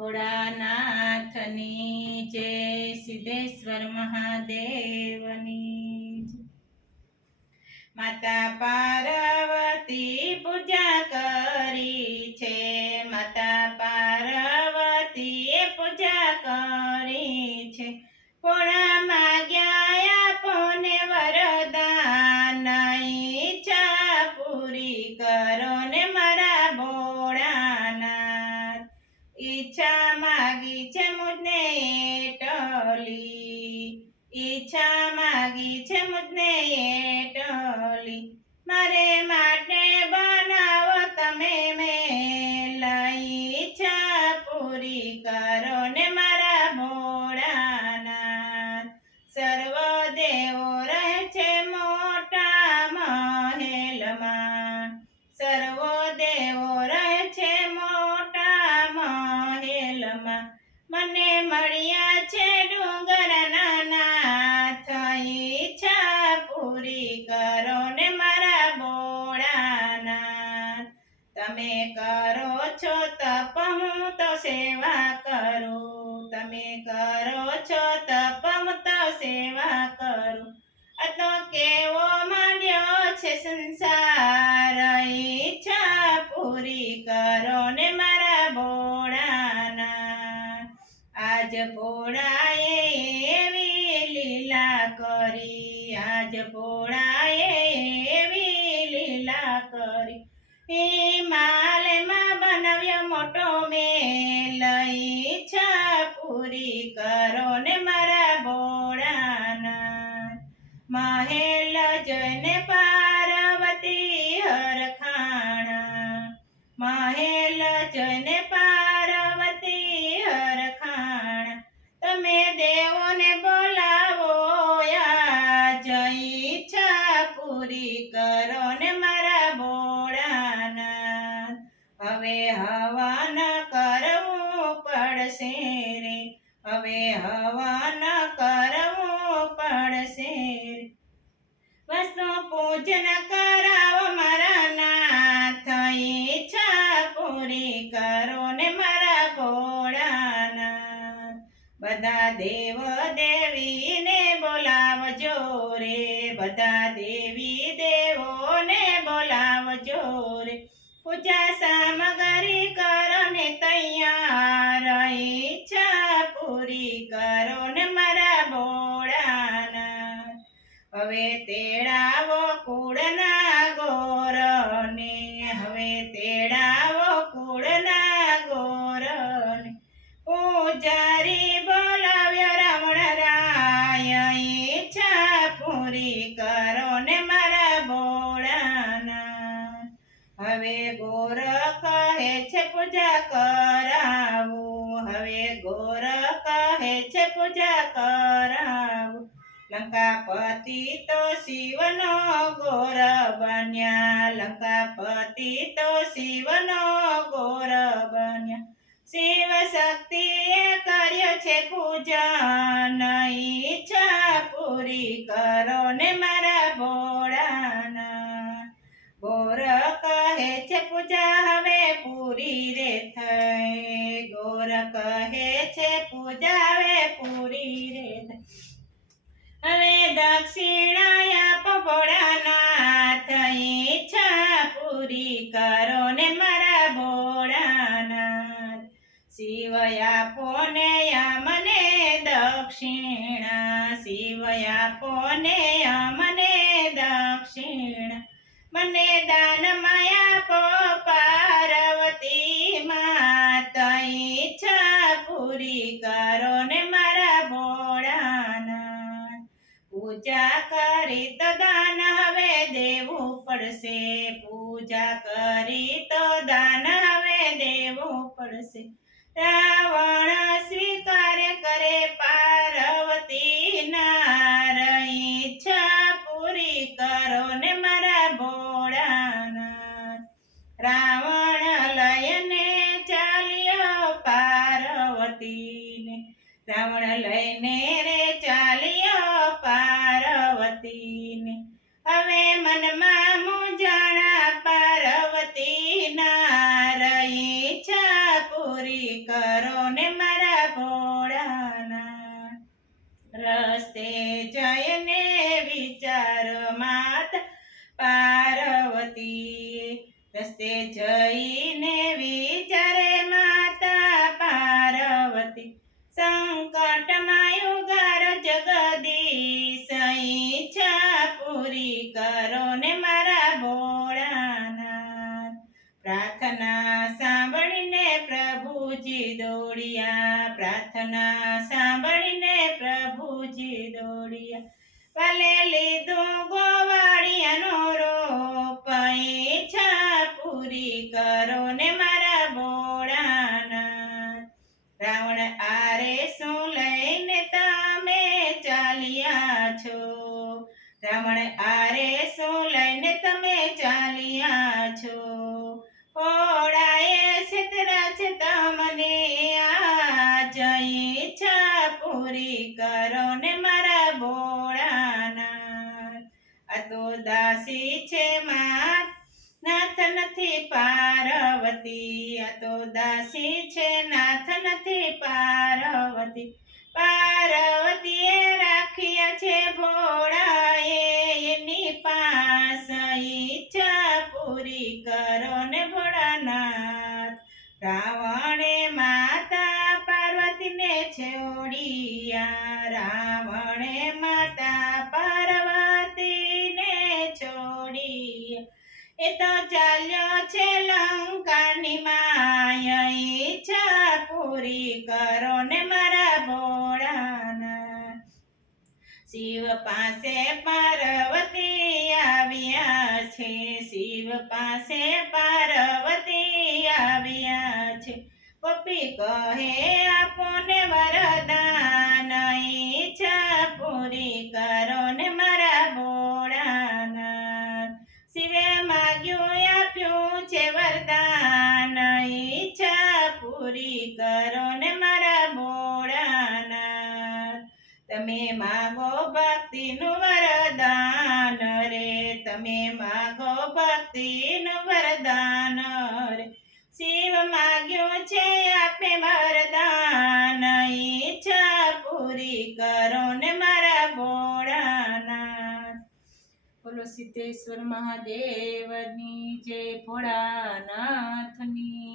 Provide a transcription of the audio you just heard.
ભોળાનાથની જય, સિદ્ધેશ્વર મહાદેવની જય। માતા પાર્વતી પૂજા કરી છે, માતા પાર્વતીએ પૂજા કરી છે। ભોળા માગ્યા આપોને વરદાન, ઈચ્છા પૂરી કરો ને મારા ભોળાનાથ। ઈચ્છા માગી છે મુજને એટલી, ઈચ્છા માગી છે મુજને એટલી, મારે માટે બનાવો તમે મેલ, ઈચ્છા પૂરી કરો ને મારા ભોળાનાથ। સર્વ દેવો રહે છે મોટા મહેલમાં, સર્વ દેવો રહે છે મોટા મહેલમાં, મને મળ્યા છે ડુંગરના નાથ, ઈચ્છા પૂરી કરો ને મારા ભોળાનાથ। તમે કરો છો તપ હું તો સેવા કરું, તમે કરો છો તપ હું તો સેવા કરું, આ તો કેવો માંડ્યો છે સંસાર, ઈચ્છા પૂરી કરો ને મારા ભોળાનાથ। આજ ભોળાએ એવી લીલા કરી, આજ ભોળાએ એવી લીલા કરી, હિમાલયમાં બનાવ્યો મોટો મેલ, ઈચ્છા પૂરી કરો ને મારા ભોળાનાથ। મહેલ જોઈને પાર્વતી હરખાણા, મહેલ જોઈને પાર્વતી હરખાણા, તમે દેવોને બોલાવો આજ, ઈચ્છા પૂરી કરો ને મારા ભોળાનાથ। હવે હવન કરવું પડશે રે, હવે હવન કરવું પડશે રે, વસ્તુ પૂજન કરાવો મારા નાથ, ઈચ્છા પૂરી કરો ને મારા ભોળાનાથ। બધા દેવ દેવીને બોલાવજો રે, બધા દેવી દેવોને બોલાવજો રે, પૂજા સામગ્રી કરો ને તૈયાર, ઈચ્છા પૂરી કરો ને મારા ભોળાનાથ। હવે તેડાવો કુળના ગોરને, હવે તેડાવો કુળના ગોરને, પૂજારી બોલાવ્યો રાવણ રાય, ઈચ્છા પૂરી કરો ને મારા ભોળાનાથ। હવે ગોર કહે છે પૂજા કરાવું, હવે ગોર કહે છે પૂજા કરાવું, લંકાપતિ તો શિવનો ગોર બન્યા, લંકાપતિ તો શિવનો ગોર બન્યા, શિવ શક્તિએ કર્યો છે પૂજન, ઈચ્છા પૂરી કરો ને મારા ભોળાનાથ। ગોર કહે છે પૂજા હવે પૂરી રે થઈ, ગોર કહે છે પૂજા હવે પૂરી રે થઈ, હવે દક્ષિણા આપો ભોળાનાથ, ઈચ્છા પૂરી કરો ને મારા ભોળાનાથ। શિવ આપો ને અમને દક્ષિણા, શિવ આપો ને અમને દક્ષિણા, મને દાનમાં આપો પાર્વતી માત, ઈચ્છા પૂરી કરો ને મારા ભોળાનાથ। પૂજા કરી તો દાન હવે દેવું પડશે, પૂજા કરી તો દાન હવે દેવું પડશે, રાવણ સ્વીકાર કરે પાર્વતી નાર, ઈચ્છા પૂરી કરો ને મારા ભોળાનાથ। રાવણ લઈને ચાલ્યો પાર્વતીને, રાવણ લઈને રે ચાલ્યો પાર્વતીને, હવે મનમાં મૂંઝાણા પાર્વતી નાર, ઈચ્છા પૂરી કર કરો ને મારા ભોળાના. રસ્તે જઈને વિચાર માત પાર્વતી, રસ્તે જઈને વિચારે માતા પાર્વતી, સંકટમાં યુગાર જગદીશ, ઈચ્છા પૂરી કરો ને મારા ભોળાનાથ. પ્રાર્થના સાંભળીને પ્રભુજી દોડ્યા, પ્રાર્થના સાંભળીને પ્રભુજી દોડ્યા, વાલે લીધું ગોવાળિયાનો રોપ, ઈચ્છા પૂરી કરો ને મારા ભોળાનાથ. રાવણ આરે શું લઈને તમે ચાલ્યા છો, રાવણ આરે શું લઈને તમે ચાલ્યા છો, ભોળાએ છેતરા છે તમને, આજ ઈચ્છા પૂરી કરો ને મારા ભોળાનાથ. આ તો દાસી છે માત નાથ નથી પાર્વતી, આ તો દાસી છે નાથ નથી પાર્વતી, પાર્વતીએ રાખ્યા છે ભોળાએ એની પાસ, ઈચ્છા પૂરી કરો ને ભોળાનાથ. રાવણે માતા પાર્વતીને છોડ્યા, રાવણે માતા પાર્વતીને છોડ્યા, એ તો ચાલ્યો છે લંકાની માય, ઈચ્છા પૂરી કરો ને મારા ભોળાનાથ. શિવ પાસે પાર્વતી આવ્યા છે, શિવ પાસે પાર્વતી આવ્યા છે, ગોપી કહે આપો ને વરદાન, ઈચ્છા પૂરી કરો ને મારા ભોળાનાથ. શિવે માગ્યું આપ્યું છે વરદાન, ઈચ્છા પૂરી કરો ને મારા ભોળાનાથ. તમે માગો ભક્તિનું વરદાન રે, તમે માગો ભક્તિનું વરદાન રે, શિવ માગ્યું છે આપે વરદાન, ઈચ્છા પૂરી કરો ને મારા ભોળાનાથ. બોલો સિદ્ધેશ્વર મહાદેવની જય, ભોળાનાથની.